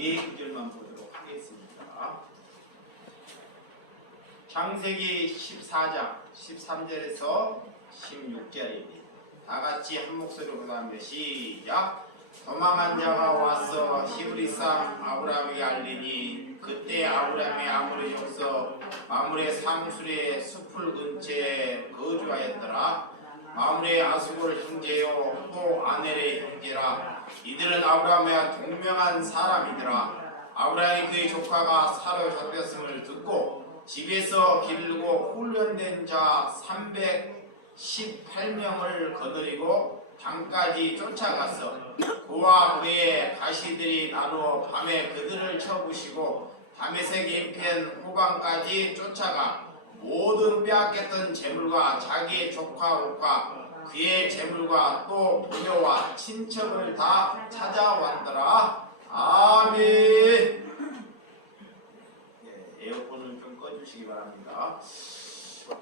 네 구절만 보도록 하겠습니다. 창세기 14장 13절에서 16절입니다. 다 같이 한 목소리로 하며 시작. 도망한 자가 와서 히브리 사람 아브라함에게 알리니 그때 아브라함이 아므르 족속 마므레 상술의 숲을 근처에 거주하였더라. 마므레 아수골 형제요 또 아넬의 형제라. 이들은 아브라함과 동명한 사람이더라. 아브라함이 그의 조카가 사로잡혔음을 듣고 집에서 기르고 훈련된 자 318명을 거느리고 강까지 쫓아가서 그와 그의 가시들이 나누어 밤에 그들을 쳐부시고 다메섹 예편 호방까지 쫓아가 모든 빼앗겼던 재물과 자기의 조카 옷과 그의 재물과 또 부녀와 친척을 다 찾아왔더라. 아멘. 에어컨을 좀 꺼주시기 바랍니다.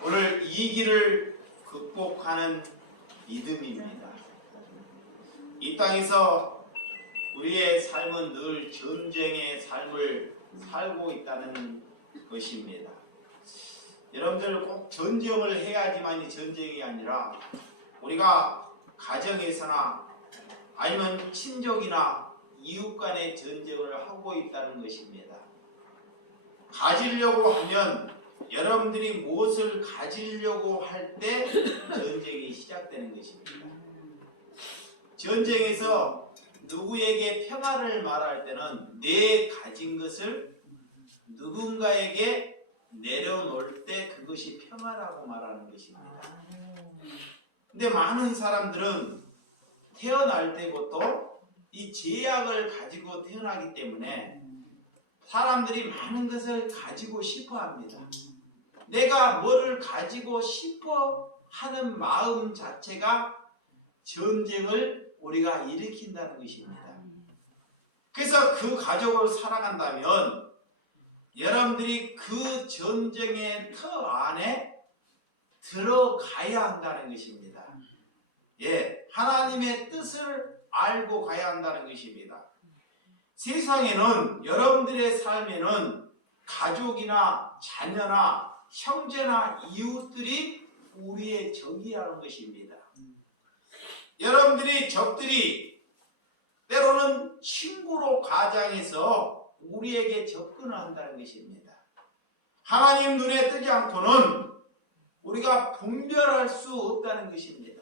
오늘 이 길을 극복하는 믿음입니다. 이 땅에서 우리의 삶은 늘 전쟁의 삶을 살고 있다는 것입니다. 여러분들 꼭 전쟁을 해야지만이 전쟁이 아니라 우리가 가정에서나 아니면 친족이나 이웃 간의 전쟁을 하고 있다는 것입니다. 가지려고 하면 여러분들이 무엇을 가지려고 할 때 전쟁이 시작되는 것입니다. 전쟁에서 누구에게 평화를 말할 때는 내 가진 것을 누군가에게 내려놓을 때 그것이 평화라고 말하는 것입니다. 근데 많은 사람들은 태어날 때부터 이 죄악을 가지고 태어나기 때문에 사람들이 많은 것을 가지고 싶어 합니다. 내가 뭐를 가지고 싶어 하는 마음 자체가 전쟁을 우리가 일으킨다는 것입니다. 그래서 그 가족을 사랑한다면 여러분들이 그 전쟁의 터 안에 들어가야 한다는 것입니다. 하나님의 뜻을 알고 가야 한다는 것입니다. 세상에는 여러분들의 삶에는 가족이나 자녀나 형제나 이웃들이 우리의 적이라는 것입니다. 여러분들이 적들이 때로는 친구로 가장해서 우리에게 접근한다는 것입니다. 하나님 눈에 뜨지 않고는 우리가 분별할 수 없다는 것입니다.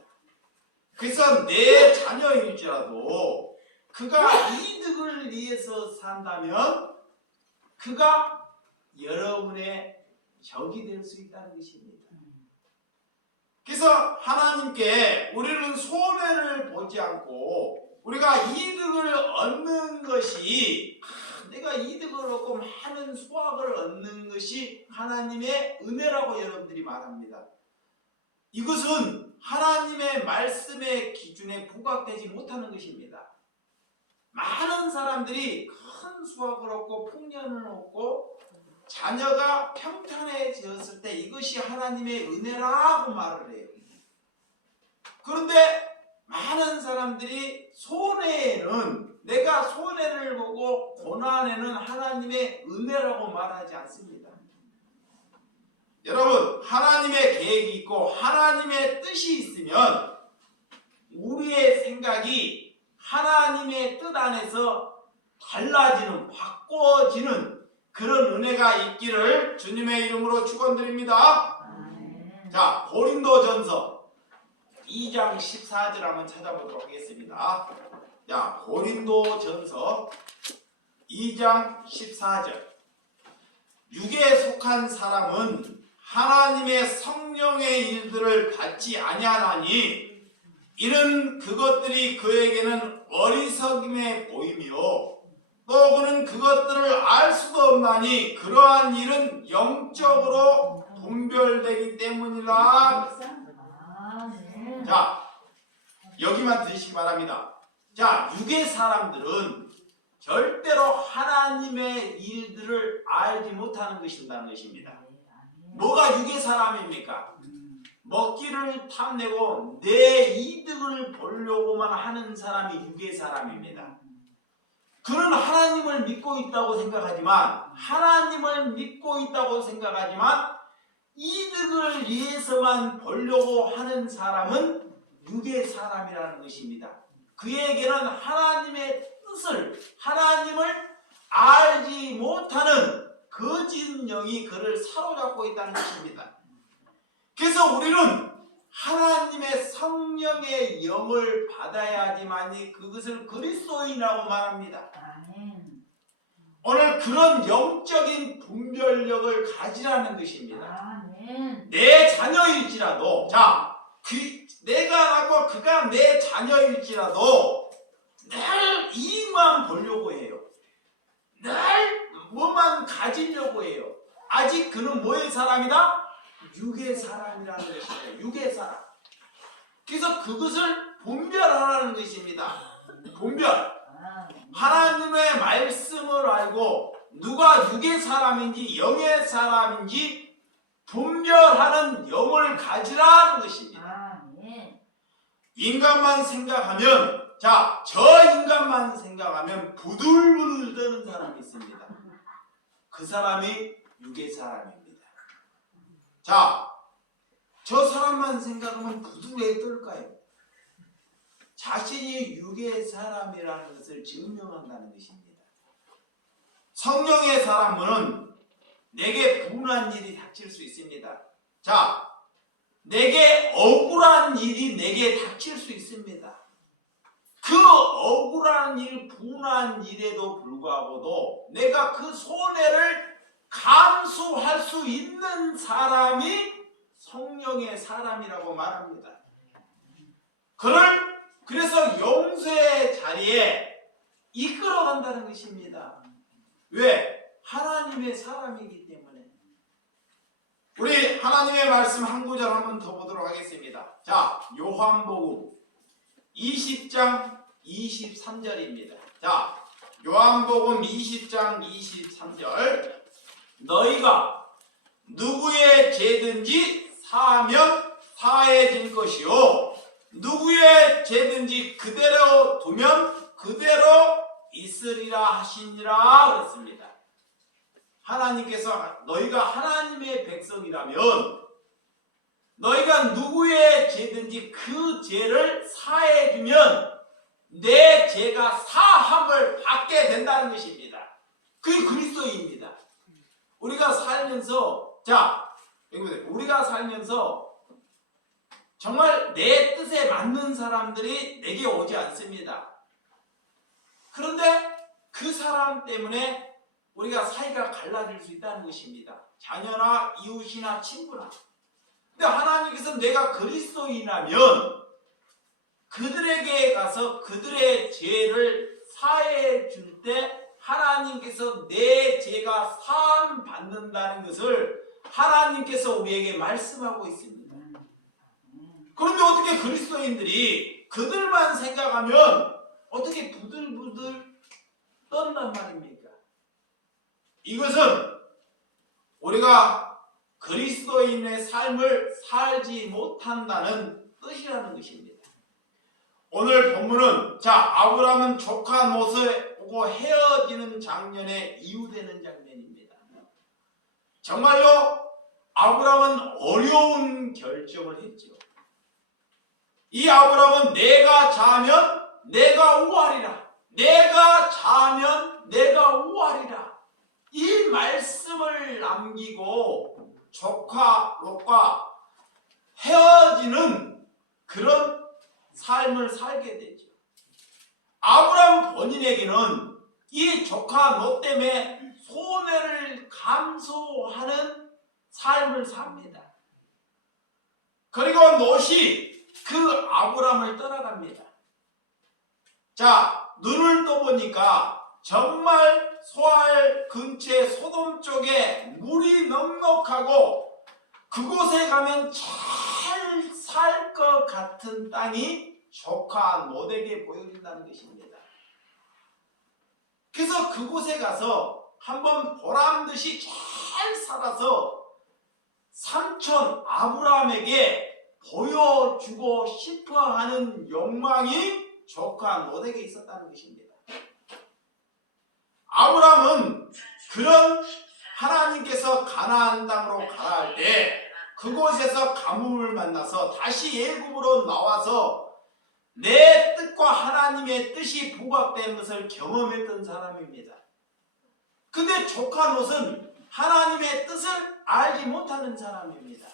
그래서 내 자녀일지라도 그가 이득을 위해서 산다면 그가 여러분의 적이 될 수 있다는 것입니다. 그래서 하나님께 우리는 손해를 보지 않고 우리가 이득을 얻는 것이 내가 이득을 얻고 많은 수확을 얻는 것이 하나님의 은혜라고 여러분들이 말합니다. 이것은 하나님의 말씀의 기준에 부각되지 못하는 것입니다. 많은 사람들이 큰 수확을 얻고 풍년을 얻고 자녀가 평탄해졌을 때 이것이 하나님의 은혜라고 말을 해요. 그런데 많은 사람들이 손해에는 내가 손해를 보고 고난에는 하나님의 은혜라고 말하지 않습니다. 여러분, 하나님의 계획이 있고 하나님의 뜻이 있으면 우리의 생각이 하나님의 뜻 안에서 달라지는, 바꿔지는 그런 은혜가 있기를 주님의 이름으로 축원드립니다. 자, 고린도전서 2장 14절 한번 찾아보도록 하겠습니다. 자, 고린도전서 2장 14절. 육에 속한 사람은 하나님의 성령의 일들을 받지 아니하나니 이는 그것들이 그에게는 어리석임에 보이며 또 그는 그것들을 알 수도 없나니 그러한 일은 영적으로 분별되기 때문이라. 자, 여기만 들으시기 바랍니다. 자, 육의 사람들은 절대로 하나님의 일들을 알지 못하는 것이라는 것입니다. 뭐가 육의 사람입니까? 먹기를 탐내고 내 이득을 보려고만 하는 사람이 육의 사람입니다. 그는 하나님을 믿고 있다고 생각하지만 이득을 위해서만 벌려고 하는 사람은 육의 사람이라는 것입니다. 그에게는 하나님을 알지 못하는 거짓 영이 그를 사로잡고 있다는 것입니다. 그래서 우리는 하나님의 성령의 영을 받아야지만이 그것을 그리스도인이라고 말합니다. 오늘 그런 영적인 분별력을 가지라는 것입니다. 내 자녀일지라도, 내가 낳고 그가 내 자녀일지라도 늘 이만 보려고 해요. 늘 뭐만 가지려고 해요. 아직 그는 뭐의 사람이다? 육의 사람이라는 것입니다. 육의 사람. 그래서 그것을 분별하라는 것입니다. 분별. 하나님의 말씀을 알고 누가 육의 사람인지 영의 사람인지 분별하는 영을 가지라는 것입니다. 인간만 생각하면, 저 인간만 생각하면 부들부들 떠는 사람이 있습니다. 그 사람이 육의 사람입니다. 저 사람만 생각하면 부들왜 떨까요? 자신이 육의 사람이라는 것을 증명한다는 것입니다. 성령의 사람은 내게 분한 일이 닥칠 수 있습니다. 내게 억울한 일이 내게 닥칠 수 있습니다. 그 억울한 일, 분한 일에도 불구하고도 내가 그 손해를 감수할 수 있는 사람이 성령의 사람이라고 말합니다. 그래서 용서의 자리에 이끌어간다는 것입니다. 왜? 하나님의 사람이기 때문에. 우리 하나님의 말씀 한 구절 한번 더 보도록 하겠습니다. 요한복음 20장 23절입니다. 요한복음 20장 23절. 너희가 누구의 죄든지 사하면 사해질 것이요 누구의 죄든지 그대로 두면 그대로 있으리라 하시니라 그랬습니다. 하나님께서 너희가 하나님의 백성이라면 너희가 누구의 죄든지 그 죄를 사해주면 내 죄가 사함을 받게 된다는 것입니다. 그게 그리스도입니다. 우리가 살면서 정말 내 뜻에 맞는 사람들이 내게 오지 않습니다. 그런데 그 사람 때문에 우리가 사이가 갈라질 수 있다는 것입니다. 자녀나 이웃이나 친구나. 근데 하나님께서 내가 그리스도인이라면 그들에게 가서 그들의 죄를 사해 줄 때 하나님께서 내 죄가 사함 받는다는 것을 하나님께서 우리에게 말씀하고 있습니다. 그런데 어떻게 그리스도인들이 그들만 생각하면 어떻게 부들부들 떤단 말입니까? 이것은 우리가 그리스도인의 삶을 살지 못한다는 뜻이라는 것입니다. 오늘 본문은 아브라함은 조카 롯에 오고 헤어지는 장면에 이유되는 장면입니다. 정말로 아브라함은 어려운 결정을 했죠. 이 아브라함은 내가 자면 내가 우하리라. 내가 자면 내가 우하리라. 이 말씀을 남기고 조카 롯과 헤어지는 그런 삶을 살게 되죠. 아브라함 본인에게는 이 조카 롯 때문에 손해를 감수하는 삶을 삽니다. 그리고 롯이 그 아브라함을 떠나갑니다. 눈을 떠보니까 정말 소알 근처 소돔 쪽에 물이 넉넉하고 그곳에 가면 잘 살 것 같은 땅이 조카 롯에게 보여진다는 것입니다. 그래서 그곳에 가서 한번 보란듯이 잘 살아서 삼촌 아브라함에게 보여주고 싶어하는 욕망이 조카 롯에게 있었다는 것입니다. 아브라함은 그런 하나님께서 가나안 땅으로 가라 할 때 그곳에서 가뭄을 만나서 다시 애굽으로 나와서 내 뜻과 하나님의 뜻이 부각되는 것을 경험했던 사람입니다. 근데 조카 롯은 하나님의 뜻을 알지 못하는 사람입니다.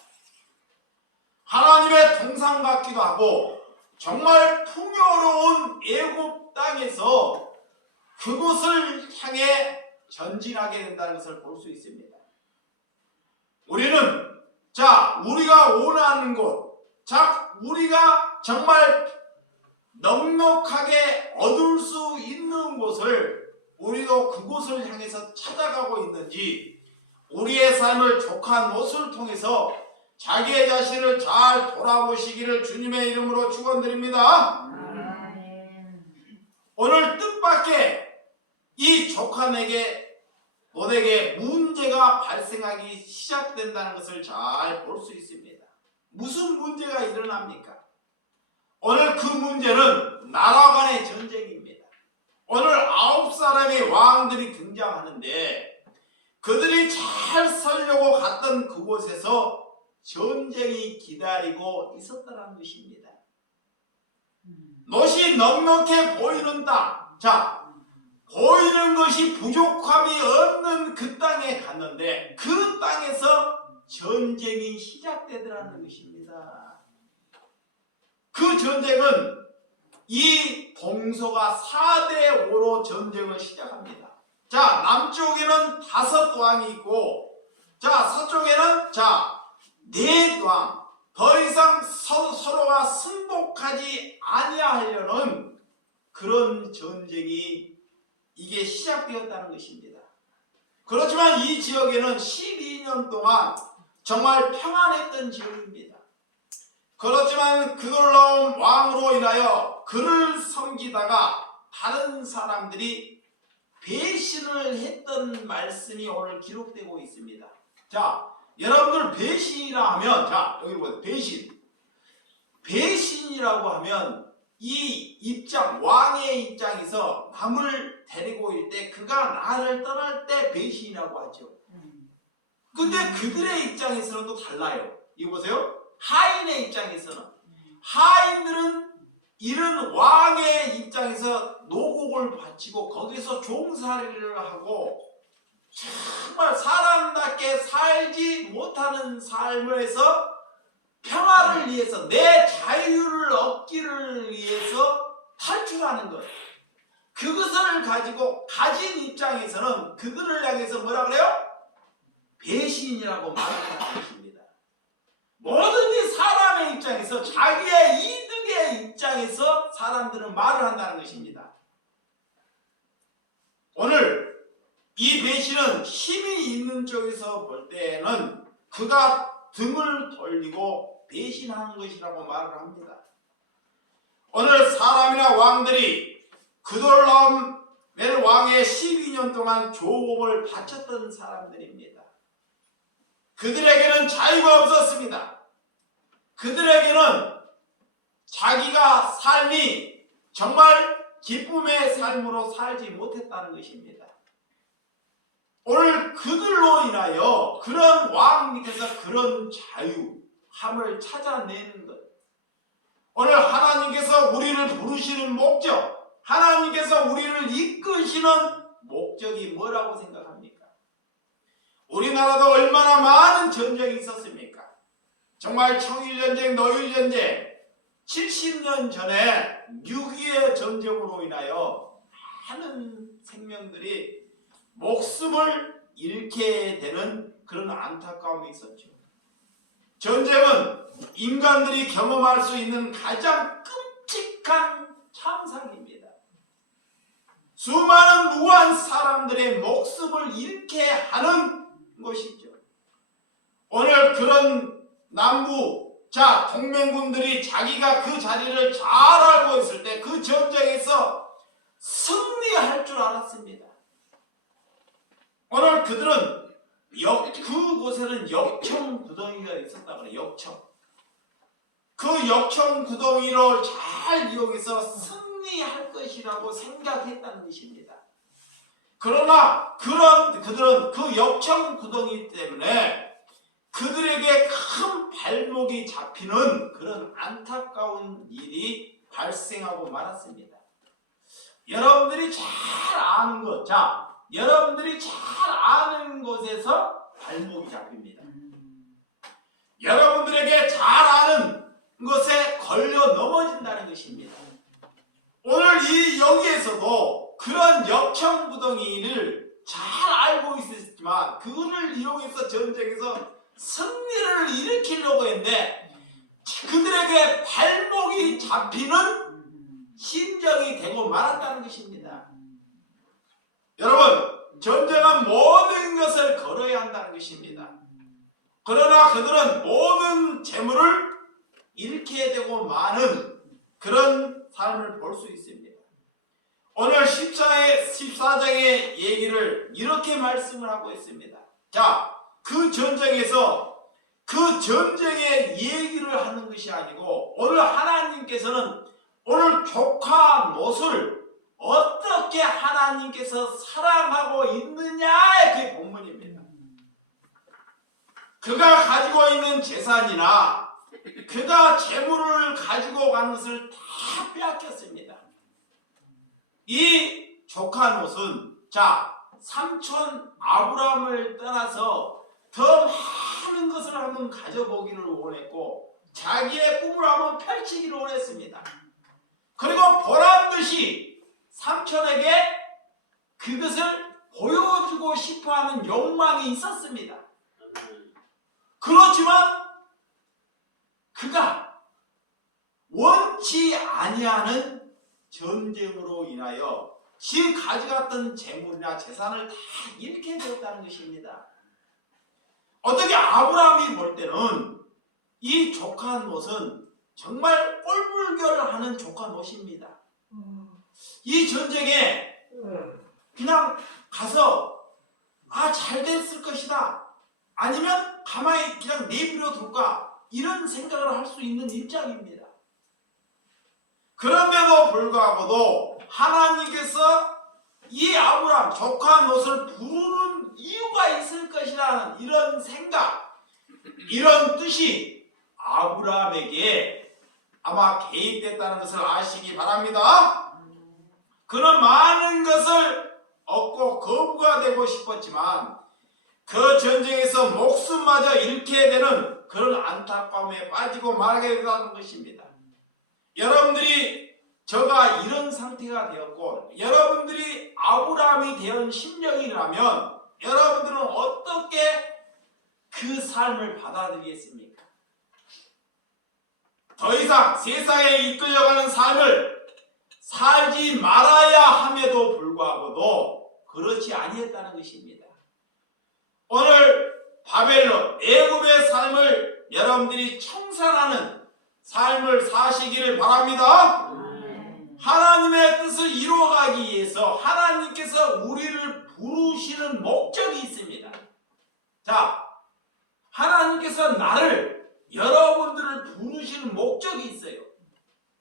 하나님의 동상 같기도 하고 정말 풍요로운 애굽 땅에서 그곳을 향해 전진하게 된다는 것을 볼 수 있습니다. 우리는 우리가 원하는 곳, 우리가 정말 넉넉하게 얻을 수 있는 곳을 우리도 그곳을 향해서 찾아가고 있는지 우리의 삶을 조카 롯을 통해서 자기의 자신을 잘 돌아보시기를 주님의 이름으로 축원드립니다. 오늘 뜻밖의 이 조카 롯에게 문제가 발생하기 시작된다는 것을 잘 볼 수 있습니다. 무슨 문제가 일어납니까? 오늘 그 문제는 나라 간의 전쟁입니다. 오늘 9사람의 왕들이 등장하는데 그들이 잘 살려고 갔던 그곳에서 전쟁이 기다리고 있었다는 것입니다. 롯이 넉넉해 보이는 땅, 보이는 것이 부족함이 없는 그 땅에 갔는데 그 땅에서 전쟁이 시작되더라는 것입니다. 그 전쟁은 이 동서가 4대5로 전쟁을 시작합니다. 남쪽에는 5왕이 있고 서쪽에는 4왕. 더 이상 서로가 승복하지 아니하려는 그런 전쟁이 이게 시작되었다는 것입니다. 그렇지만 이 지역에는 12년 동안 정말 평안했던 지역입니다. 그렇지만 그 놀라운 왕으로 인하여 그를 섬기다가 다른 사람들이 배신을 했던 말씀이 오늘 기록되고 있습니다. 여러분들 배신이라 하면 여기 보세요. 배신이라고 하면 이 왕의 입장에서 남을 데리고 올 때 그가 나를 떠날 때 배신이라고 하죠. 근데 그들의 입장에서는 또 달라요. 이거 보세요. 하인의 입장에서는 하인들은 이런 왕의 입장에서 노곡을 바치고 거기서 종살이를 하고 정말 사람답게 살지 못하는 삶에서 평화를 위해서 내 자유를 얻기를 위해서 탈출하는 것, 그것을 가지고 가진 입장에서는 그들을 향해서 뭐라 그래요? 배신이라고 말하는 것입니다. 뭐든지 사람의 입장에서 자기의 이득의 입장에서 사람들은 말을 한다는 것입니다. 오늘 이 배신은 힘이 있는 쪽에서 볼 때는 그가 등을 돌리고 배신하는 것이라고 말을 합니다. 오늘 사람이나 왕들이 그돌라움 왕의 12년 동안 조공을 바쳤던 사람들입니다. 그들에게는 자유가 없었습니다. 그들에게는 자기가 삶이 정말 기쁨의 삶으로 살지 못했다는 것입니다. 오늘 그들로 인하여 그런 왕 밑에서 그런 자유함을 찾아내는 것. 오늘 하나님께서 우리를 부르시는 목적, 하나님께서 우리를 이끄시는 목적이 뭐라고 생각합니까? 우리나라도 얼마나 많은 전쟁이 있었습니까? 정말 청일전쟁, 노일전쟁, 70년 전에 6.25 전쟁으로 인하여 많은 생명들이 목숨을 잃게 되는 그런 안타까움이 있었죠. 전쟁은 인간들이 경험할 수 있는 가장 끔찍한 참상입니다. 수많은 무고한 사람들의 목숨을 잃게 하는 것이죠. 오늘 그런 남부 동맹군들이 자기가 그 자리를 잘 알고 있을 때 그 전쟁에서 승리할 줄 알았습니다. 오늘 그들은 그곳에는 역청 구덩이가 있었다 그래요. 역청. 그 역청 구덩이를 잘 이용해서 승리할 것이라고 생각했다는 것입니다. 그러나 그들은 그 역청구덩이 때문에 그들에게 큰 발목이 잡히는 그런 안타까운 일이 발생하고 말았습니다. 여러분들이 잘 아는 것, 여러분들이 잘 아는 곳에서 발목이 잡힙니다. 여러분들에게 잘 아는 것에 걸려 넘어진다는 것입니다. 오늘 이 여기에서도 그런 역청구덩이를 잘 알고 있었지만 그거를 이용해서 전쟁에서 승리를 일으키려고 했는데 그들에게 발목이 잡히는 심정이 되고 말았다는 것입니다. 여러분, 전쟁은 모든 것을 걸어야 한다는 것입니다. 그러나 그들은 모든 재물을 잃게 되고 마는 그런 삶을 볼 수 있습니다. 오늘 14장의 얘기를 이렇게 말씀을 하고 있습니다. 자, 그 전쟁에서 그 전쟁의 얘기를 하는 것이 아니고 오늘 하나님께서는 오늘 조카 롯을 어떻게 하나님께서 사랑하고 있느냐의 그게 본문입니다. 그가 가지고 있는 재산이나 그가 재물을 가지고 가는 것을 다 빼앗겼습니다. 이 조카 롯은 삼촌 아브라함을 떠나서 더 많은 것을 한번 가져보기를 원했고 자기의 꿈을 한번 펼치기를 원했습니다. 그리고 보란듯이 삼촌에게 그것을 보여주고 싶어하는 욕망이 있었습니다. 그렇지만 그가 원치 아니하는 전쟁으로 인하여 지 가져갔던 재물이나 재산을 다 잃게 되었다는 것입니다. 어떻게 아브라함이 볼 때는 이 조카 롯은 정말 꼴불견하는 조카 롯입니다. 이 전쟁에 그냥 가서 잘 됐을 것이다, 아니면 가만히 그냥 내버려 둘까, 이런 생각을 할 수 있는 입장입니다. 그런데도 불구하고도 하나님께서 이 아브라함 조카 롯을 부르는 이유가 있을 것이라는 이런 생각, 이런 뜻이 아브라함에게 아마 개입됐다는 것을 아시기 바랍니다. 그런 많은 것을 얻고 거부가 되고 싶었지만 그 전쟁에서 목숨마저 잃게 되는 그런 안타까움에 빠지고 말게 된다는 것입니다. 여러분들이 저가 이런 상태가 되었고 여러분들이 아브라함이 된 심령이라면 여러분들은 어떻게 그 삶을 받아들이겠습니까? 더 이상 세상에 이끌려가는 삶을 살지 말아야 함에도 불구하고도 그렇지 아니했다는 것입니다. 오늘 바벨론, 애굽의 삶을 여러분들이 청산하는 삶을 사시기를 바랍니다. 하나님의 뜻을 이루어가기 위해서 하나님께서 우리를 부르시는 목적이 있습니다. 하나님께서 나를, 여러분들을 부르시는 목적이 있어요.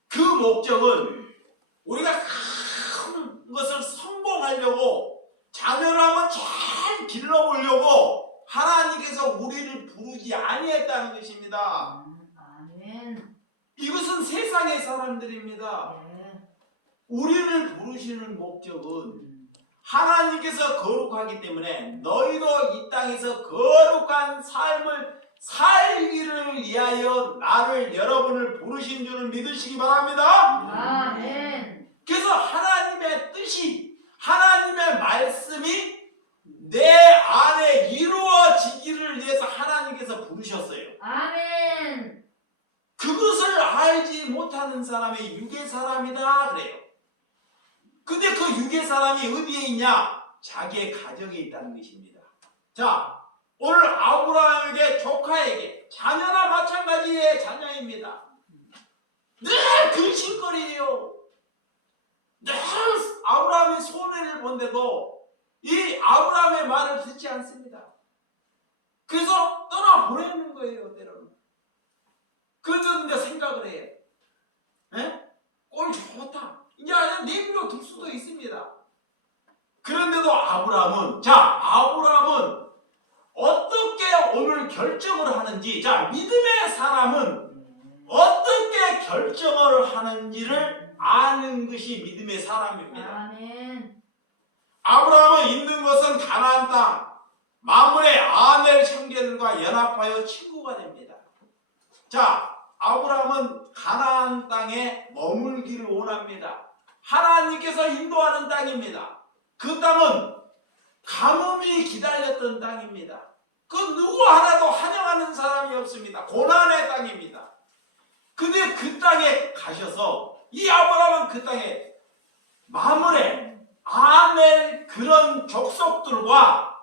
그 목적은 우리가 큰 것을 성공하려고, 자녀를 한번 잘 길러보려고 하나님께서 우리를 부르지 아니했다는 것입니다. 아멘. 이것은 세상의 사람들입니다. 우리를 부르시는 목적은 하나님께서 거룩하기 때문에 너희도 이 땅에서 거룩한 삶을 살기를 위하여 나를, 여러분을 부르신 줄을 믿으시기 바랍니다. 아멘. 그래서 하나님의 뜻이, 하나님의 말씀이 내 안에 이루어지기를 위해서 하나님께서 부르셨어요. 아멘. 그것을 알지 못하는 사람이 유괴 사람이다 그래요. 근데 그 유괴 사람이 어디에 있냐? 자기의 가정에 있다는 것입니다. 오늘 아브라함에게, 조카에게, 자녀나 마찬가지의 자녀입니다. 늘 근심거리예요. 늘 아브라함의 손해를 본데도 이 아브라함의 말을 듣지 않습니다. 그래서 떠나보내는 거예요, 때로는. 그래서 이제 생각을 해요. 꼴 좋다. 이제 내버려 둘 수도 있습니다. 그런데도 아브라함은 어떻게 오늘 결정을 하는지, 자, 믿음의 사람은 어떻게 결정을 하는지를 아는 것이 믿음의 사람입니다. 아멘. 아브라함은 있는 것은 가나안 땅, 마물의 아넬 형제들과 연합하여 친구가 됩니다. 자, 아브라함은 가나안 땅에 머물기를 원합니다. 하나님께서 인도하는 땅입니다. 그 땅은 가뭄이 기다렸던 땅입니다. 그 누구 하나도 환영하는 사람이 없습니다. 고난의 땅입니다. 근데 그 땅에 가셔서 이 아브라함은 그 땅에 마물에 아넬 그런 족속들과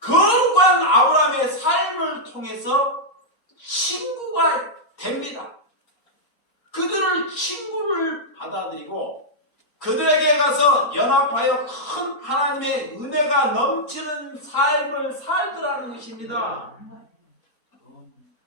거룩한 아브라함의 삶을 통해서 친구가 됩니다. 그들을 친구를 받아들이고 그들에게 가서 연합하여 큰 하나님의 은혜가 넘치는 삶을 살더라는 것입니다.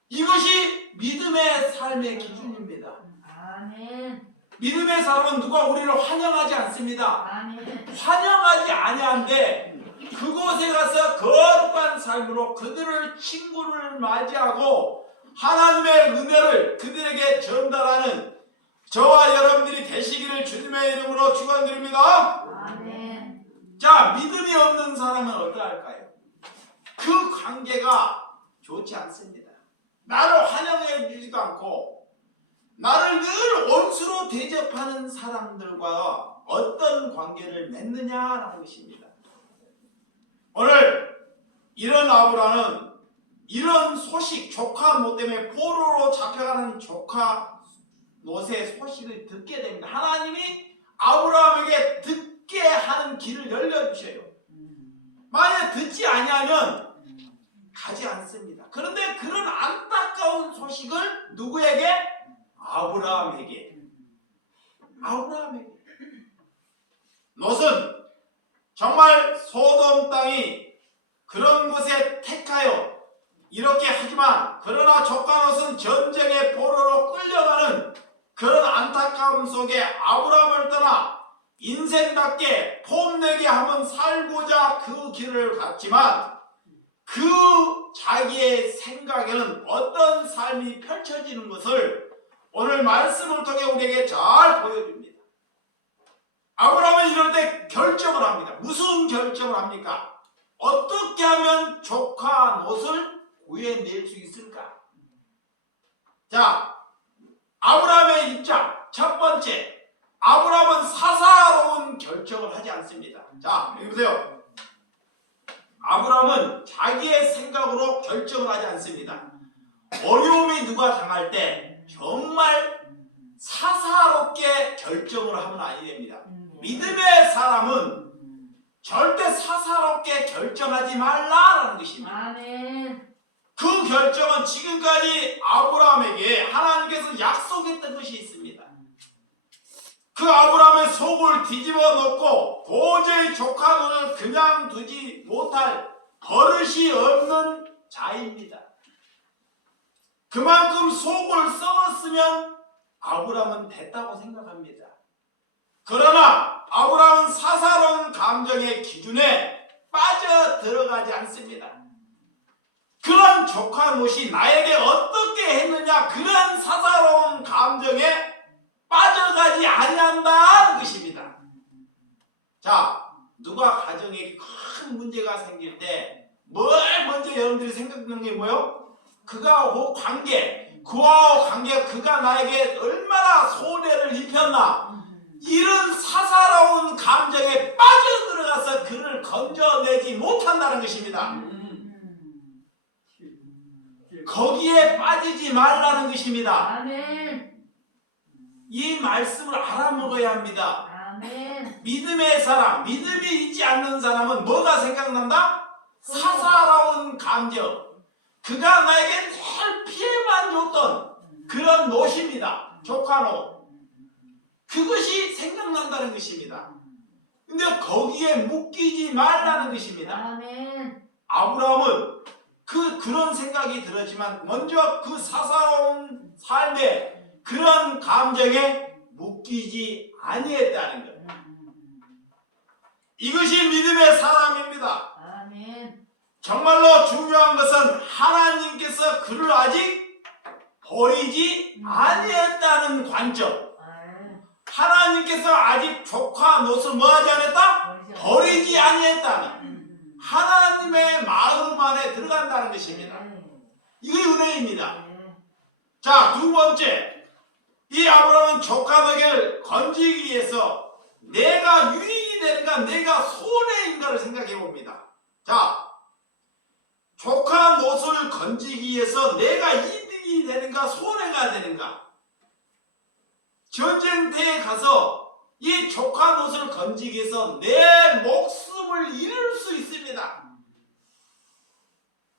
이것이 믿음의 삶의 기준입니다. 아멘. 믿음의 사람은 누가 우리를 환영하지 않습니다. 아멘. 환영하지 아니한데 그곳에 가서 거룩한 삶으로 그들을 친구를 맞이하고 하나님의 은혜를 그들에게 전달하는 저와 여러분들이 되시기를 주님의 이름으로 축원드립니다. 아멘. 자, 믿음이 없는 사람은 어떠할까요? 그 관계가 좋지 않습니다. 나를 환영해 주지도 않고 나를 늘 원수로 대접하는 사람들과 어떤 관계를 맺느냐라는 것입니다. 오늘 이런 아브라함은 이런 소식, 조카 못 때문에 포로로 잡혀가는 조카 롯의 소식을 듣게 됩니다. 하나님이 아브라함에게 듣게 하는 길을 열려주셔요. 만약 듣지 아니하면 가지 않습니다. 그런데 그런 안타까운 소식을 누구에게? 아브라함에게. 롯은 정말 소돔 땅이 그런 곳에 택하여 이렇게 하지만 그러나 조카 롯은 전쟁의 포로로 끌려가는 그런 안타까움 속에 아브라함을 떠나 인생답게 폼내게 한번 살고자 그 길을 갔지만 그 자기의 생각에는 어떤 삶이 펼쳐지는 것을 오늘 말씀을 통해 우리에게 잘 보여줍니다. 아브라함은 이럴 때 결정을 합니다. 무슨 결정을 합니까? 어떻게 하면 조카 롯을 구해낼 수 있을까? 자, 아브라함의 입장 첫 번째, 아브라함은 사사로운 결정을 하지 않습니다. 자, 여기 보세요. 아브라함은 자기의 생각으로 결정을 하지 않습니다. 어려움이 누가 당할 때 정말 사사롭게 결정을 하면 아니 됩니다. 믿음의 사람은 절대 사사롭게 결정하지 말라라는 것입니다. 아멘. 그 결정은 지금까지 아브라함에게 하나님께서 약속했던 것이 있습니다. 그 아브라함의 속을 뒤집어 놓고 도저히 조카들을 그냥 두지 못할 버릇이 없는 자입니다. 그만큼 속을 썩었으면 아브라함은 됐다고 생각합니다. 그러나 아브라함은 사사로운 감정의 기준에 빠져 들어가지 않습니다. 그런 조카 롯이 나에게 어떻게 했느냐, 그런 사사로운 감정에 빠져가지 아니한다는 것입니다. 자, 누가 가정에 큰 문제가 생길 때 뭘 먼저 여러분들이 생각하는 게 뭐예요? 그와 관계, 그가 나에게 얼마나 손해를 입혔나, 이런 사사로운 감정에 빠져들어가서 그를 건져내지 못한다는 것입니다. 거기에 빠지지 말라는 것입니다. 아멘. 이 말씀을 알아먹어야 합니다. 아멘. 믿음의 사람, 믿음이 있지 않는 사람은 뭐가 생각난다? 사사로운 감정. 그가 나에게 늘 피해만 줬던 그런 롯입니다. 조카 롯. 그것이 생각난다는 것입니다. 근데 거기에 묶이지 말라는 것입니다. 아멘. 아브라함은 그런 생각이 들었지만 먼저 그 사사로운 삶의 그런 감정에 묶이지 아니했다는 것. 이것이 믿음의 사람입니다. 아멘. 정말로 중요한 것은 하나님께서 그를 아직 버리지 아니했다는 관점. 하나님께서 아직 조카 롯을 뭐하지 않았다? 버리지 아니했다는 하나님의 마음 안에 들어간다는 것입니다. 이게 은혜입니다. 자, 두 번째, 이 아브라함은 조카 덕을 건지기 위해서 내가 유익이 되는가 내가 손해인가를 생각해 봅니다. 자, 조카 롯을 건지기 위해서 내가 이득이 되는가 손해가 되는가. 전쟁터에 가서 이 조카 롯을 건지기 위해서 내 목숨을 잃을 수 있습니다.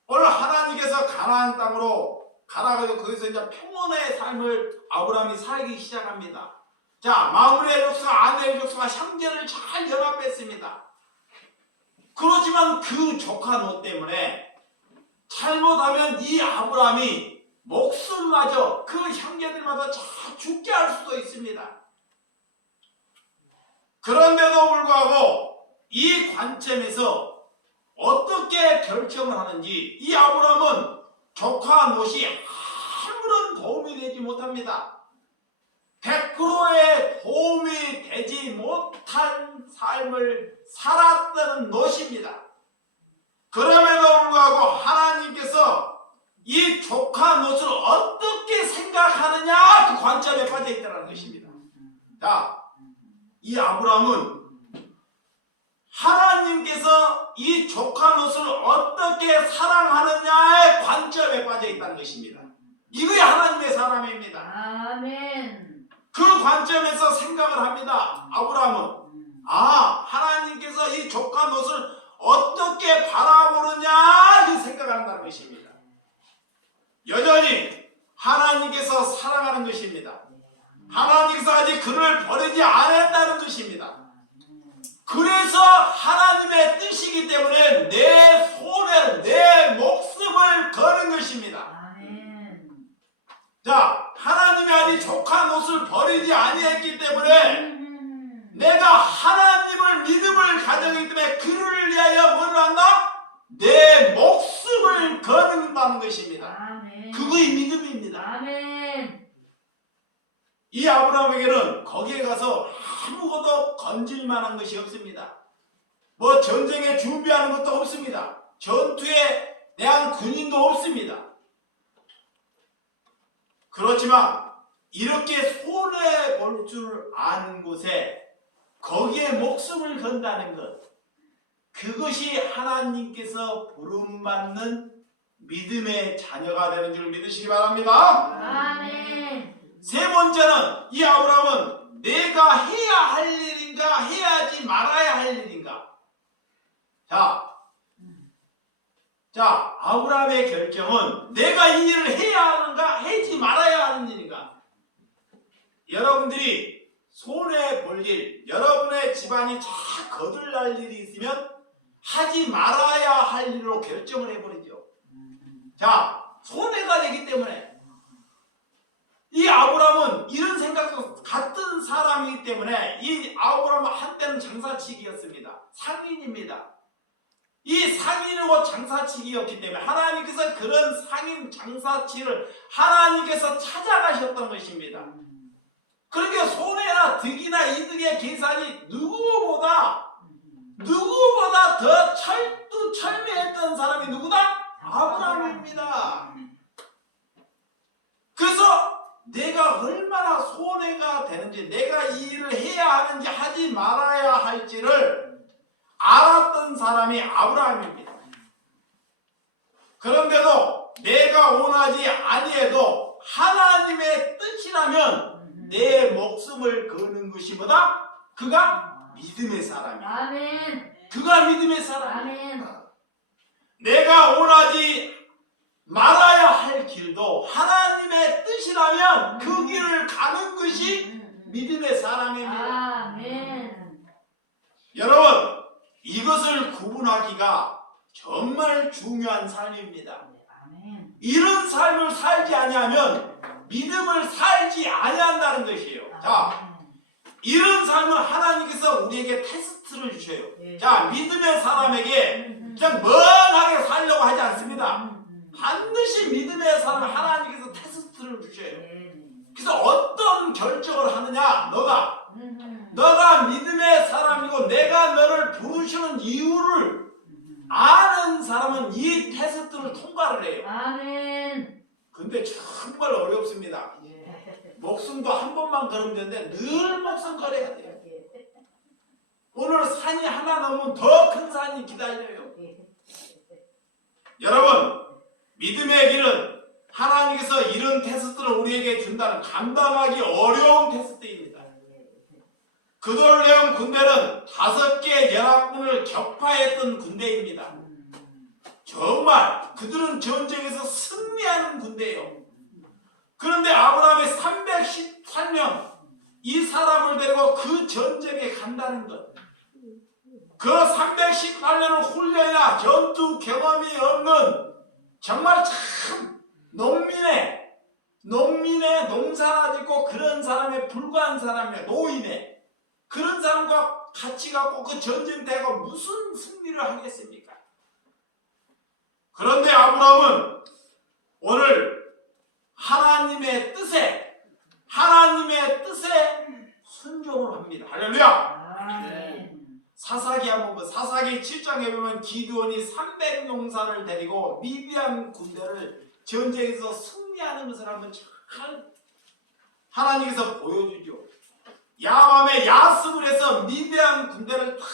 오늘 하나님께서 가나안 땅으로 가라가지고 거기서 이제 평온의 삶을 아브라함이 살기 시작합니다. 자, 마므리의 족속과 아넬의 족속과 형제를 잘 연합했습니다. 그렇지만 그 조카 롯 때문에 잘못하면 이 아브라함이 목숨마저 그 형제들마다 다 죽게 할 수도 있습니다. 그런데도 불구하고 이 관점에서 어떻게 결정을 하는지 이 아브라함은 조카 롯이 아무런 도움이 되지 못합니다. 100%의 도움이 되지 못한 삶을 살았다는 롯입니다. 그럼에도 불구하고 하나님께서 이 조카 롯을 어떻게 생각하느냐 그 관점에 빠져 있다는 것입니다. 자, 이 아브라함은 하나님께서 이 조카 롯을 어떻게 사랑하느냐의 관점에 빠져 있다는 것입니다. 이거이 하나님의 사람입니다. 아멘. 그 관점에서 생각을 합니다. 아브라함은 하나님께서 이 조카 롯을 어떻게 바라보느냐 그 생각을 한다는 것입니다. 여전히 하나님께서 사랑하는 것입니다. 하나님께서 아직 그를 버리지 않았다는 것입니다. 그래서 하나님의 뜻이기 때문에 내 손에 내 목숨을 거는 것입니다. 아멘. 자, 하나님이 아직 조카 롯을 버리지 아니했기 때문에 내가 하나님을 믿음을 가졌기 때문에 그를 위하여 뭐를 한다? 내 목숨을 거는다는 것입니다. 아멘. 그거의 믿음입니다. 아멘. 이 아브라함에게는 거기에 가서 아무것도 건질 만한 것이 없습니다. 뭐 전쟁에 준비하는 것도 없습니다. 전투에 대한 군인도 없습니다. 그렇지만 이렇게 손해 볼 줄 아는 곳에 거기에 목숨을 건다는 것, 그것이 하나님께서 부름받는 믿음의 자녀가 되는 줄 믿으시기 바랍니다. 아멘. 세 번째는 이 아브라함은 내가 해야 할 일인가 해야지 말아야 할 일인가. 자, 아브라함의 결정은 내가 이 일을 해야 하는가 하지 말아야 하는 일인가. 여러분들이 손해 볼 일, 여러분의 집안이 다 거들날 일이 있으면 하지 말아야 할 일로 결정을 해버리죠. 자, 손해가 되기 때문에 이 아브라함은 이런 생각도 같은 사람이기 때문에 이 아브라함은 한때는 장사치기였습니다. 상인입니다. 이 상인이고 장사치기였기 때문에 하나님께서 그런 상인 장사치를 하나님께서 찾아가셨던 것입니다. 그러니까 손해나 득이나 이득의 계산이 누구보다 더 철두철미했던 사람이 누구다? 아브라함입니다. 그래서 내가 얼마나 손해가 되는지, 내가 이 일을 해야 하는지 하지 말아야 할지를 알았던 사람이 아브라함입니다. 그런데도 내가 원하지 아니해도 하나님의 뜻이라면 내 목숨을 거는 것이 뭐다? 그가 믿음의 사람이야. 아멘. 그가 믿음의 사람이야. 아멘. 내가 원하지 말아야 할 길도 하나님의 뜻이라면 그 길을 가는 것이 믿음의 사람입니다. 아멘. 여러분, 이것을 구분하기가 정말 중요한 삶입니다. 아멘. 이런 삶을 살지 아니하면 믿음을 살지 아니한다는 것이에요. 자, 이런 삶을 하나님께서 우리에게 테스트를 주셔요. 예. 자, 믿음의 사람에게 그냥 멍하게 살려고 하지 않습니다. 반드시 믿음의 사람을 하나님께서 테스트를 주셔요. 예. 그래서 어떤 결정을 하느냐, 너가 믿음의 사람이고 내가 너를 부르시는 이유를 아는 사람은 이 테스트를 통과를 해요. 아멘. 근데 정말 어렵습니다. 예. 목숨도 한 번만 걸으면 되는데 늘 목숨 걸어야 돼요. 오늘 산이 하나 넘으면 더 큰 산이 기다려요. 여러분, 믿음의 길은 하나님께서 이런 테스트를 우리에게 준다는 감당하기 어려운 테스트입니다. 그돌레온 군대는 5개 연합군을 격파했던 군대입니다. 정말 그들은 전쟁에서 승리하는 군대예요. 그런데 아브라함이 318년 이 사람을 데리고 그 전쟁에 간다는 것, 그 318년을 훈련이나 전투 경험이 없는 정말 참 농민의 농사나 짓고 그런 사람에 불과한 사람이야. 노인의 그런 사람과 같이 갖고 그 전쟁대가 무슨 승리를 하겠습니까? 그런데 아브라함은 오늘 하나님의 뜻에 순종을 합니다. 할렐루야. 아멘. 사사기 한번 보면 사사기 7장에 보면 기드온이 300용사를 데리고 미디안 군대를 전쟁에서 승리하는 것을 한번 잘 하나님께서 보여주죠. 야밤에 야습을 해서 미디안 군대를 다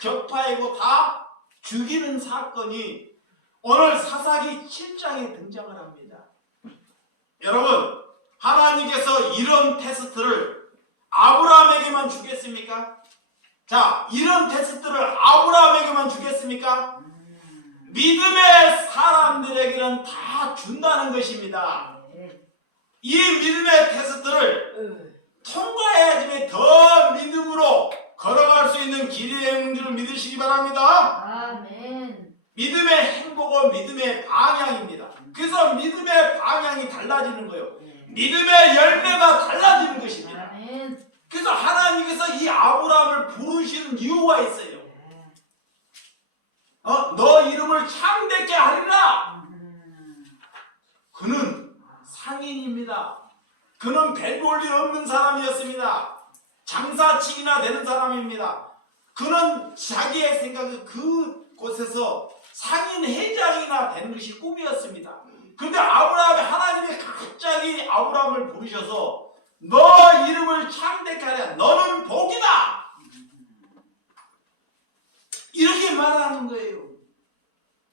격파하고 다 죽이는 사건이 오늘 사사기 7장에 등장을 합니다. 여러분, 하나님께서 이런 테스트를 아브라함에게만 주겠습니까? 자, 이런 테스트를 아브라함에게만 주겠습니까? 믿음의 사람들에게는 다 준다는 것입니다. 이 믿음의 테스트를 통과해야지 더 믿음으로 걸어갈 수 있는 길인 줄 믿으시기 바랍니다. 아멘. 믿음의 행복은 믿음의 방향입니다. 그래서 믿음의 방향이 달라지는 거예요. 믿음의 열매가 달라지는 것입니다. 아멘. 그래서 하나님께서 이 아브라함을 부르시는 이유가 있어요. 너 이름을 창대케 하리라. 그는 상인입니다. 그는 배 볼 일 없는 사람이었습니다. 장사치기나 되는 사람입니다. 그는 자기의 생각에 그곳에서 상인 회장이나 되는 것이 꿈이었습니다. 그런데 하나님이 갑자기 아브라함을 부르셔서 너 이름을 창대케 하라. 너는 복이다. 이렇게 말하는 거예요.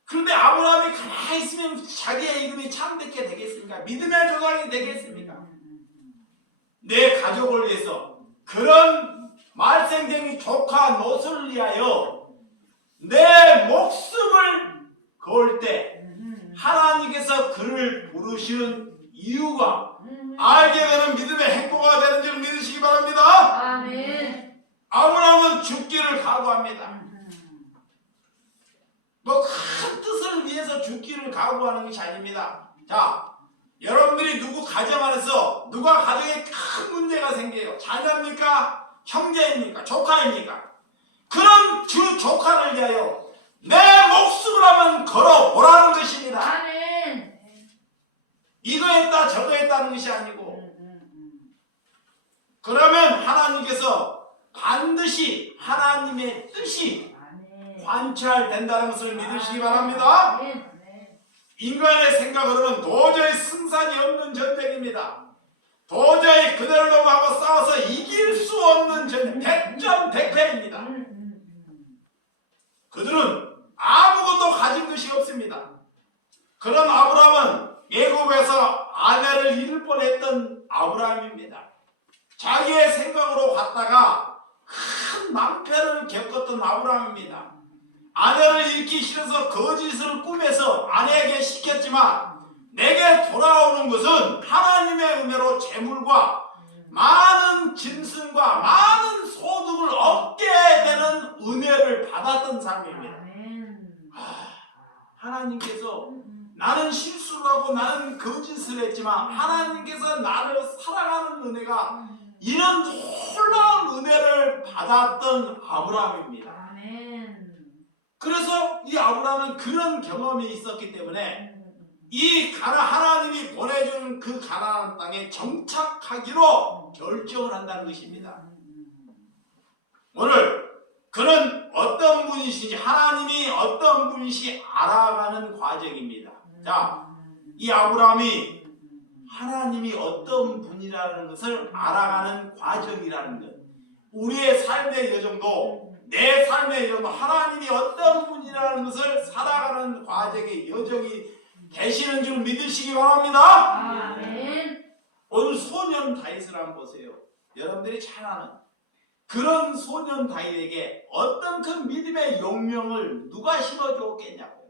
그런데 아브라함이 가만히 있으면 자기의 이름이 창대케 되겠습니까? 믿음의 조상이 되겠습니까? 내 가족을 위해서 그런 말썽쟁이 조카 노소를 위하여 내 목숨을 걸 때 하나님께서 그를 부르시는 이유가 알게 되는 믿음의 행보가 되는 줄 믿으시기 바랍니다. 아멘. 아브라함은 죽기를 각오합니다. 뭐 큰 뜻을 위해서 죽기를 각오하는 것이 아닙니다. 자, 여러분들이 누구 가정 안에서 누가 가정에 큰 문제가 생겨요. 자녀입니까? 형제입니까? 조카입니까? 그런 그 조카를 위하여 내 목숨을 한번 걸어보라는 것입니다. 아멘. 이거 했다 저거 했다는 것이 아니고, 그러면 하나님께서 반드시 하나님의 뜻이 관찰된다는 것을 믿으시기 바랍니다. 인간의 생각으로는 도저히 승산이 없는 전쟁입니다. 도저히 그대로 넘어가고 싸워서 이길 수 없는 전쟁, 백전백패입니다. 그들은 아무것도 가진 것이 없습니다. 그런 아브라함은 애굽에서 아내를 잃을 뻔했던 아브라함입니다. 자기의 생각으로 갔다가 큰 낭패를 겪었던 아브라함입니다. 아내를 잃기 싫어서 거짓을 꿈에서 아내에게 시켰지만 내게 돌아오는 것은 하나님의 은혜로 재물과 많은 짐승과 많은 소득을 얻게 되는 은혜를 받았던 삶입니다. 하나님께서 나는 실수를 하고 나는 거짓을 했지만 하나님께서 나를 사랑하는 은혜가 이런 놀라운 은혜를 받았던 아브라함입니다. 아멘. 그래서 이 아브라함은 그런 경험이 있었기 때문에 이 하나님이 보내준 그 가나안 땅에 정착하기로 결정을 한다는 것입니다. 오늘 그는 어떤 분이신지 하나님이 어떤 분이신지 알아가는 과정입니다. 자, 이 아브라함이 하나님이 어떤 분이라는 것을 알아가는 과정이라는 것. 우리의 삶의 여정도, 내 삶의 여정도 하나님이 어떤 분이라는 것을 살아가는 과정의 여정이 되시는 줄 믿으시기 바랍니다. 아멘. 오늘 소년 다윗을 한번 보세요. 여러분들이 잘 아는 그런 소년 다윗에게 어떤 그 믿음의 용명을 누가 심어줬겠냐고요.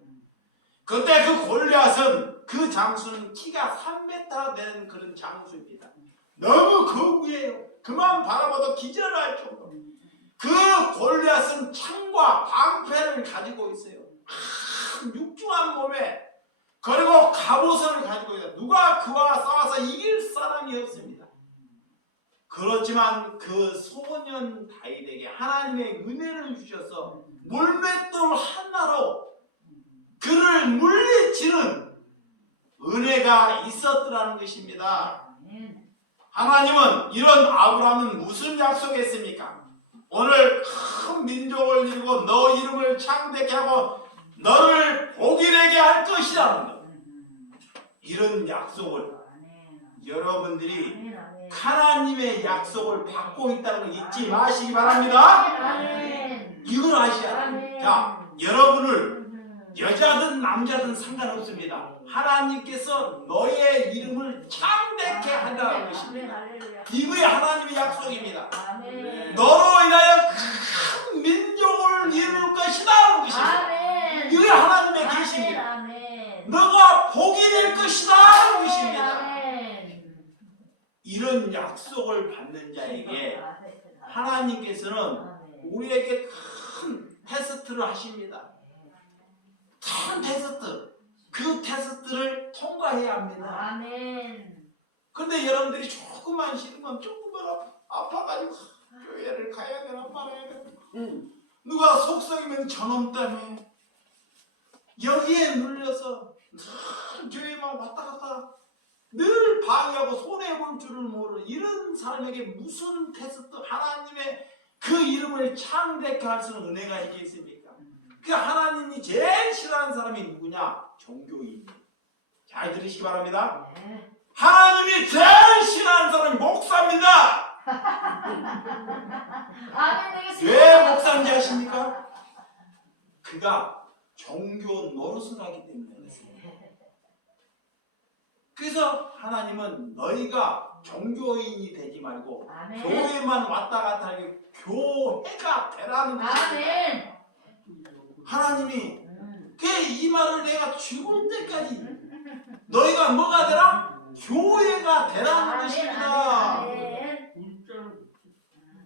그때 그 골리앗은 그 장수는 키가 3m 되는 그런 장수입니다. 너무 거구해요. 그만 바라봐도 기절할 정도. 그 골리앗은 창과 방패를 가지고 있어요. 육중한 몸에 그리고 갑옷을 가지고 있어요. 누가 그와 싸워서 이길 사람이 없습니다. 그렇지만 그 소년 다윗에게 하나님의 은혜를 주셔서 물맷돌 하나로 그를 물리치는 은혜가 있었더라는 것입니다. 하나님은 이런 아브라함은 무슨 약속했습니까? 오늘 큰 민족을 이루고 너 이름을 창대케 하고 너를 복이되게 할 것이라는 것. 이런 약속을 여러분들이 하나님의 약속을 받고 있다는 걸 잊지 마시기 바랍니다. 이걸 아셔야 돼요. 자, 여러분을 여자든 남자든 상관없습니다. 하나님께서 너의 이름을 창대케 한다는 것입니다. 이거의 하나님의 약속입니다. 너로 인하여 큰 민족을 이룰 것이다. 것입니다. 이게 하나님의 계시입니다. 너가 복이 될 것이다. 것입니다. 이런 약속을 받는 자에게 하나님께서는 우리에게 큰 테스트를 하십니다. 큰 테스트. 그 테스트를 통과해야 합니다. 그런데 여러분들이 조금만 싫으면 조금만 아파가지고 교회를 가야 되나 말아야 되나. 누가 속썩이면 저놈 때문에 여기에 눌려서 교회만 왔다 갔다 늘 방해하고 손해볼 줄을 모르는 이런 사람에게 무슨 테스트, 하나님의 그 이름을 창대케 할 수 있는 은혜가 있겠습니까? 그 하나님이 제일 싫어하는 사람이 누구냐? 종교인. 잘 들으시기 바랍니다. 하나님이 제일 싫어하는 사람이 목사입니다. 왜 목사인지 아십니까? 그가 종교 노릇을 하기 때문에 그렇습니다. 그래서 하나님은 너희가 종교인이 되지 말고 교회만 왔다 갔다 하게 교회가 되라는 것입니다. 하나님이 이 말을 내가 죽을 때까지 너희가 뭐가 되라? 교회가 되라는 것입니다.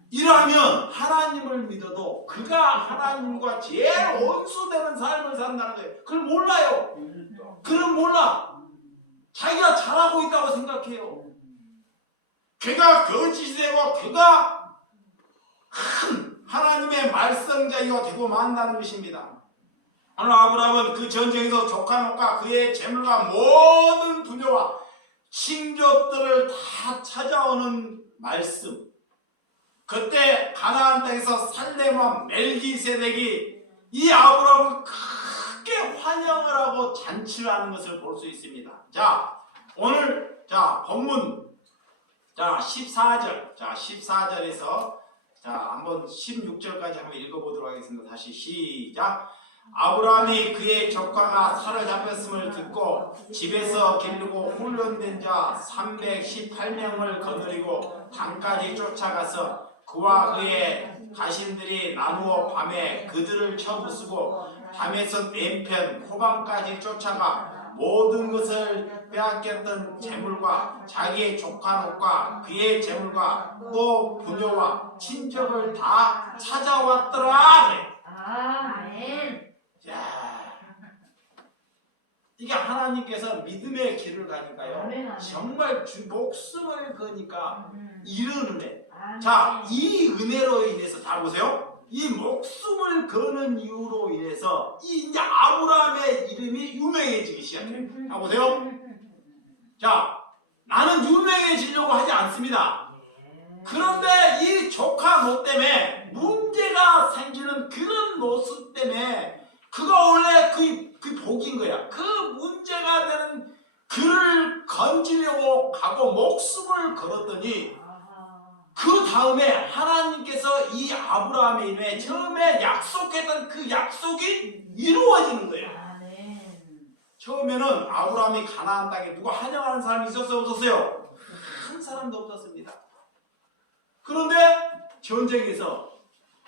이러면 하나님을 믿어도 그가 하나님과 제일 원수되는 삶을 산다는 거예요. 그걸 몰라요. 그는 몰라. 자기가 잘하고 있다고 생각해요. 그가 거짓이 되고 그가 큰 하나님의 말썽자이가 되고 만다는 것입니다. 오늘 아브라함은 그 전쟁에서 조카노과 그의 재물과 모든 부녀와 친족들을 다 찾아오는 말씀. 그때 가나안 땅에서 살렘과 멜기세덱이 이 아브라함을 크게 환영을 하고 잔치를 하는 것을 볼 수 있습니다. 자, 오늘 본문 14절. 14절에서 한번 16절까지 한번 읽어보도록 하겠습니다. 다시 시작. 아브라함이 그의 조카가 사로잡혔음을 듣고 집에서 기르고 훈련된 자 318명을 거느리고 단까지 쫓아가서 그와 그의 가신들이 나누어 밤에 그들을 쳐부수고 담에서 왼편 후방까지 쫓아가 모든 것을 빼앗겼던 재물과 자기의 조카옷과 그의 재물과 또 부녀와 친척을 다 찾아왔더라. 아멘. 자, 이게 하나님께서 믿음의 길을 가니까요. 정말 목숨을 거니까 이런 은혜. 아멘. 자, 이 은혜로 인해서 잘 보세요. 이 목숨을 거는 이유로 인해서 이 이제 아브라함의 이름이 유명해지기 시작해요. 자, 보세요. 자, 나는 유명해지려고 하지 않습니다. 그런데 이 조카 못 때문에 문제가 생기는 그런 모습 때문에 그가 원래 그 복인 거야. 그 문제가 되는 그를 건지려고 가고 목숨을 걸었더니 그 다음에 하나님께서 이 아브라함의 이름에 처음에 약속했던 그 약속이 이루어지는 거예요. 처음에는 아브라함이 가나안 땅에 누가 환영하는 사람이 있었어요? 없었어요? 한 사람도 없었습니다. 그런데 전쟁에서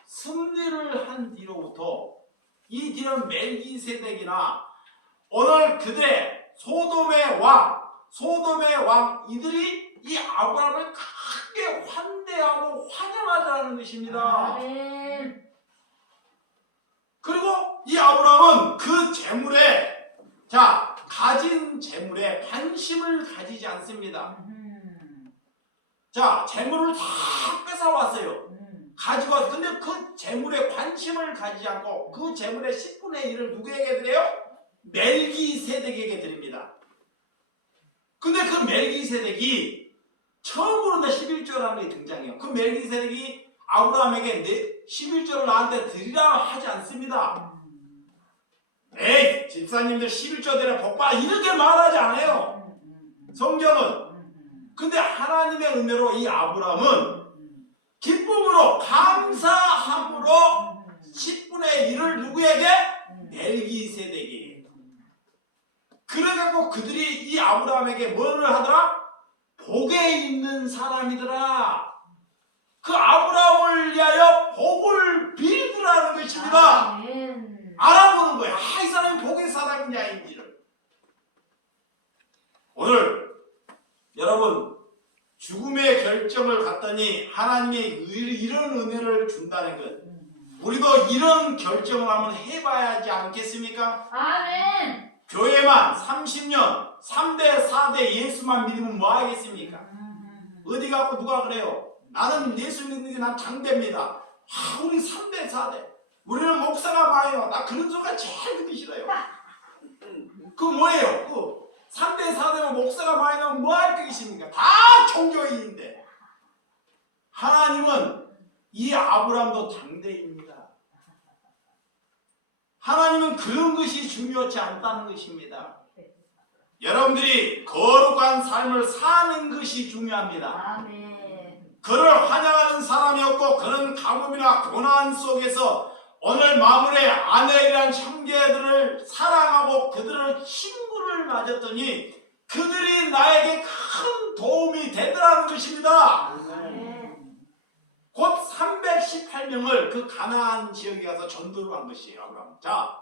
승리를 한 뒤로부터 이 뒤는 멜기세덱이나 오늘 그대 소돔의 왕 이들이 이 아브라함을 크게 환대하고 환영하더라는 것입니다. 그리고 이 아브라함은 그 재물에 가진 재물에 관심을 가지지 않습니다. 자, 재물을 다 뺏어왔어요. 가지고 와서 근데 그 재물에 관심을 가지지 않고 그 재물의 10분의 1을 누구에게 드려요? 멜기세덱에게 드립니다. 근데 그 멜기세덱이 처음으로 11조라는 게 등장해요. 그 멜기세덱이 아브라함에게 11조를 나한테 드리라 하지 않습니다. 에이, 집사님들 11조 되라 복받아 이렇게 말하지 않아요. 성경은. 근데 하나님의 은혜로 이 아브라함은 기쁨으로 감사함으로 10분의 1을 누구에게? 멜기세덱에게. 그래갖고 그들이 이 아브라함에게 뭐를 하더라? 복에 있는 사람이더라. 그 아브라함을 위하여 복을 빌더라는 것입니다. 알아보는 거예요. 이 사람이 복의 사람인지 아닌지를. 오늘 여러분 죽음의 결정을 갖더니 하나님이 이런 은혜를 준다는 것, 우리도 이런 결정을 한번 해봐야지 않겠습니까? 아멘. 교회만 30년 3대 4대 예수만 믿으면 뭐 하겠습니까? 어디 가고 누가 그래요? 나는 예수 믿는 게 난 장대입니다. 우리 3대 4대 우리는 목사가 많아요. 나 그런 소리가 제일 듣기 싫어요. 그 뭐예요? 그 3대 4대면 목사가 많이 나오면 뭐 할 것이십니까? 다 종교인인데. 하나님은 이 아브라함도 장대입니다. 하나님은 그런 것이 중요하지 않다는 것입니다. 여러분들이 거룩한 삶을 사는 것이 중요합니다. 아멘. 그를 환영하는 사람이 없고 그런 가뭄이나 고난 속에서 오늘 마무리에 아내이란 형제들을 사랑하고 그들을 친구를 맺었더니 그들이 나에게 큰 도움이 되더라는 것입니다. 곧 318명을 그 가나안 지역에 가서 전도를 한 것이에요. 아브라함. 자,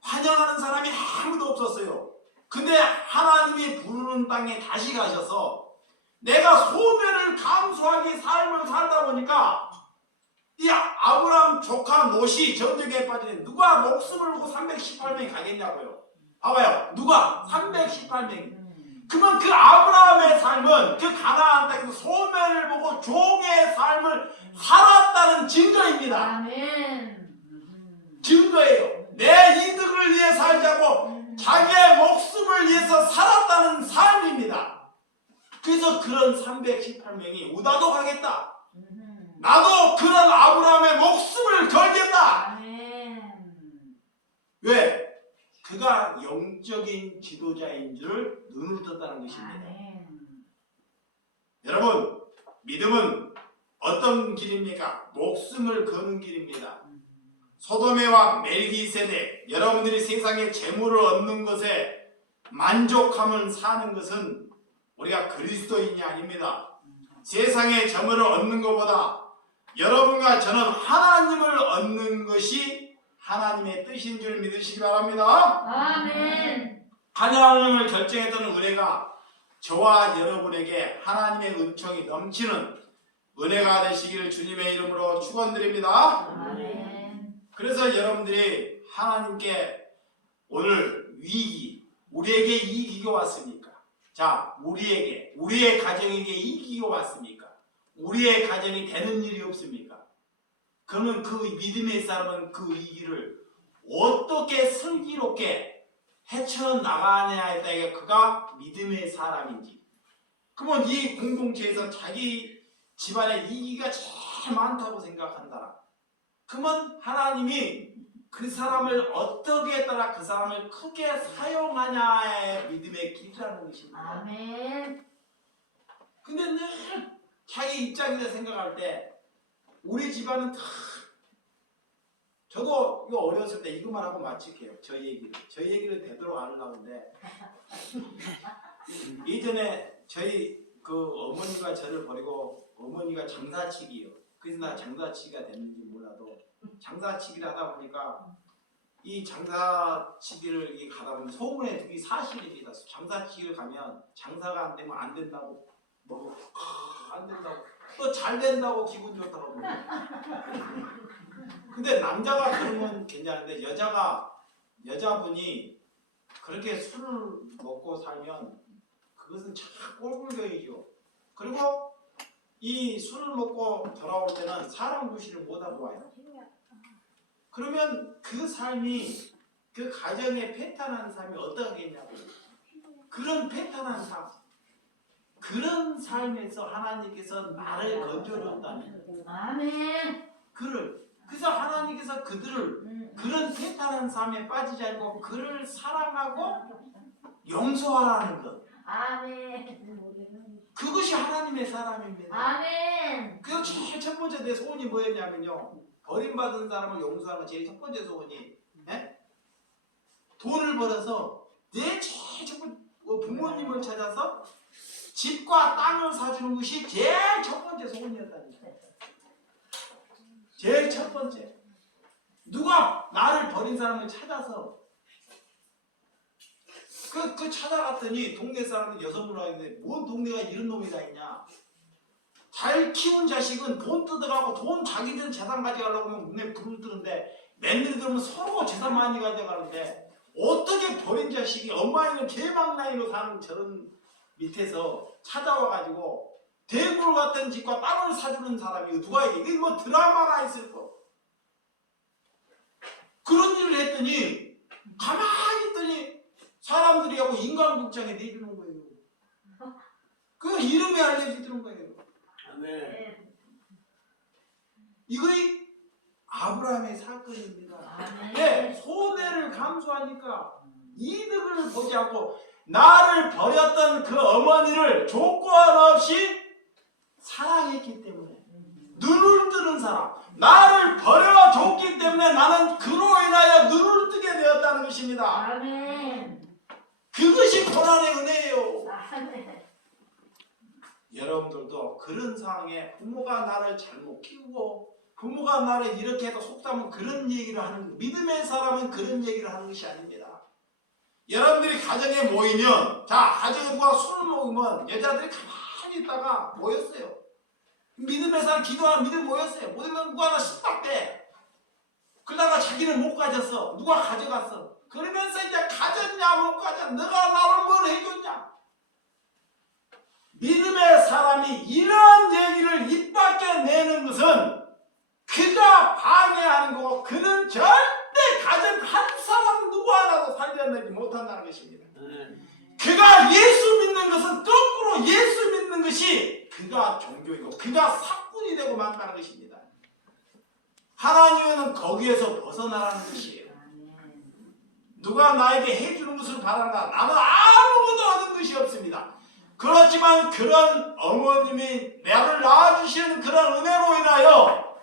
환영하는 사람이 아무도 없었어요. 근데 하나님이 부르는 땅에 다시 가셔서 내가 소멸을 감수하기 삶을 살다 보니까 이 아브라함 조카 롯이 전쟁에 빠지니 누가 목숨을 걸고 318명이 가겠냐고요. 봐봐요. 누가? 318명이. 그러면 그 아브라함의 삶은 그 가나안 땅에서 소멸을 보고 종의 삶을 살았다는 증거입니다. 아멘. 증거예요. 내 이득을 위해 살지 않고 자기의 목숨을 위해서 살았다는 삶입니다. 그래서 그런 318명이 나도 가겠다. 나도 그런 아브라함의 목숨을 걸겠다. 아멘. 왜? 그가 영적인 지도자인 줄 눈을 떴다는 것입니다. 아멘. 여러분, 믿음은 어떤 길입니까? 목숨을 거는 길입니다. 소돔의 왕 멜기세덱, 여러분들이 세상에 재물을 얻는 것에 만족함을 사는 것은 우리가 그리스도인이 아닙니다. 세상에 재물을 얻는 것보다 여러분과 저는 하나님을 얻는 것이 하나님의 뜻인 줄 믿으시기 바랍니다. 아멘. 하나님을 결정했던 은혜가 저와 여러분에게 하나님의 은총이 넘치는 은혜가 되시기를 주님의 이름으로 축원드립니다. 아멘. 그래서 여러분들이 하나님께 오늘 위기, 우리에게 이 기가 왔습니까? 자, 우리의 가정에게 이 기가 왔습니까? 우리의 가정이 되는 일이 없습니까? 그러면 그 믿음의 사람은 그 일을 어떻게 슬기롭게 헤쳐나가느냐에 따라 그가 믿음의 사람인지. 그러면 이 공동체에서 자기 집안의 이기가 제일 많다고 생각한다. 그러면 하나님이 그 사람을 어떻게 따라 그 사람을 크게 사용하냐의 믿음의 길이라는 것입니다. 아멘. 근데 늘 자기 입장에서 생각할 때 우리 집안은 다 저도 이거 어렸을 때 이것만 하고 마칠게요. 저희 얘기를 되도록 안 하려고 하는데 예전에 저희 그 어머니가 저를 버리고 어머니가 장사치기요. 그래서 나 장사치기가 됐는지 몰라도 장사치기를 하다 보니까 이 장사치기를 이렇게 가다 보면 소문에 그게 사실입니다. 장사치기를 가면 장사가 안 되면 안 된다고 뭐 안 된다고 또 잘 된다고 기분 좋다고 근데 남자가 그런 건 괜찮은데 여자분이 그렇게 술을 먹고 살면 그것은 참 꼴불견이죠. 그리고 이 술을 먹고 돌아올 때는 사람 구실을 못하고 와요. 그러면 그 삶이 그 가정의 패탄한 삶이 어떠하겠냐고. 그런 패탄한 삶, 그런 삶에서 하나님께서 나를 건져줬다는 아멘. 그래서 하나님께서 그들을 그런 패탄한 삶에 빠지지 않고 그를 사랑하고 용서하라는 것. 아멘. 그것이 하나님의 사람입니다. 아멘. 그 제일 첫 번째 내 소원이 뭐였냐면요. 버림받은 사람을 용서하는 제일 첫 번째 소원이 돈을 벌어서 내 제일 첫 번째 부모님을 찾아서 집과 땅을 사주는 것이 제일 첫 번째 소원이었다니까. 제일 첫 번째. 누가 나를 버린 사람을 찾아서 그 찾아갔더니 동네 사람은 여성으로 하는데 뭔 동네가 이런 놈이 다 있냐. 잘 키운 자식은 돈 뜯어가고 돈 자기들 재산 가져가려고 하면 눈에 불을 뜨는데 맨날 그러면 서로 재산 많이 가져가는데 어떻게 버린 자식이 엄마는 개망나이로 사는 저런 밑에서 찾아와가지고 대굴 같은 집과 땅을 사주는 사람이 누가 이게 뭐 드라마가 있을 거. 그런 일을 했더니 가만히 있더니 사람들이 하고 인간극장에 내주는 거예요. 그 이름이 알려지더는 거예요. 네. 이거이 아브라함의 사건입니다. 아멘. 네, 손해를 감수하니까 이득을 보지 않고 나를 버렸던 그 어머니를 조건 없이 사랑했기 때문에 눈을 뜨는 사람, 나를 버려줬기 때문에 나는 그로 인하여 눈을 뜨게 되었다는 것입니다. 아멘. 그것이 고난의 은혜예요. 아멘. 여러분들도 그런 상황에 부모가 나를 잘못 키우고 부모가 나를 이렇게 해도 속담은 그런 얘기를 하는, 믿음의 사람은 그런 얘기를 하는 것이 아닙니다. 여러분들이 가정에 모이면, 자, 가정에 누가 술을 먹으면 여자들이 가만히 있다가 모였어요. 믿음의 사람 기도하는 믿음 모였어요. 모이면 누가 하나 신박대. 그러다가 자기는 못 가졌어. 누가 가져갔어. 그러면서 이제 가졌냐 못 가졌냐, 너가 나를 뭘 해줬냐. 믿음의 사람이 이런 얘기를 입 밖에 내는 것은 그가 방해하는 거고 그는 절대 가정 한 사람 누구 하나도 살려내지 못한다는 것입니다. 그가 예수 믿는 것은 거꾸로 예수 믿는 것이 그가 종교이고 그가 사꾼이 되고 만다는 것입니다. 하나님은 거기에서 벗어나라는 것이에요. 누가 나에게 해주는 것을 바란다. 나는 아무것도 얻은 것이 없습니다. 그렇지만 그런 어머님이 나를 낳아주시는 그런 은혜로 인하여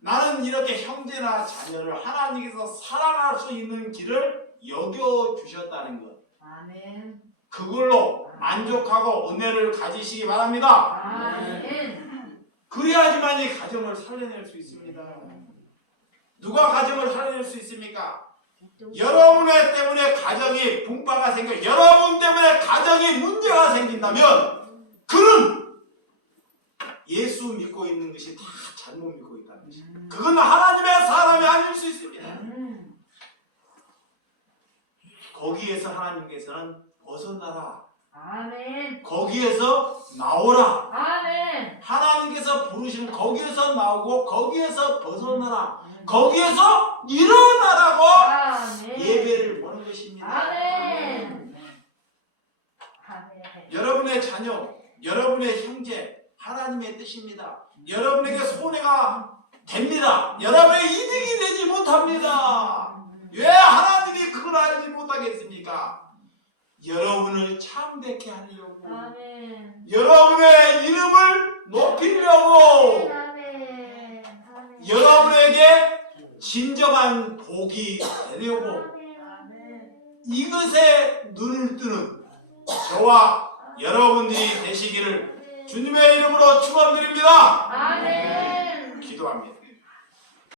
나는 이렇게 형제나 자녀를 하나님께서 사랑할 수 있는 길을 여겨주셨다는 것. 아멘. 그걸로 만족하고 은혜를 가지시기 바랍니다. 아멘. 그래야지만 이 가정을 살려낼 수 있습니다. 누가 가정을 살려낼 수 있습니까? 여러분의 때문에 가정이 분파가 생겨, 여러분 때문에 가정이 문제가 생긴다면 그는 예수 믿고 있는 것이 다 잘못 믿고 있다는 것입니다. 그건 하나님의 사람이 아닐 수 있습니다. 거기에서 하나님께서는 벗어나라, 아멘. 거기에서 나오라. 아멘. 하나님께서 부르시는 거기에서 나오고 거기에서 벗어나라. 거기에서 일어나라고 아멘. 예배를 보는 것입니다. 아멘. 아멘. 여러분의 자녀, 여러분의 형제, 하나님의 뜻입니다. 여러분에게 손해가 됩니다. 여러분의 이득이 되지 못합니다. 왜 하나님이 그걸 알지 못하겠습니까? 여러분을 참되게 하려고, 아멘. 여러분의 이름을 높이려고, 아멘. 아멘. 여러분에게 진정한 복이 되려고 아멘. 이것에 눈을 뜨는 저와 여러분들이 되시기를 주님의 이름으로 축원드립니다. 아멘. 기도합니다.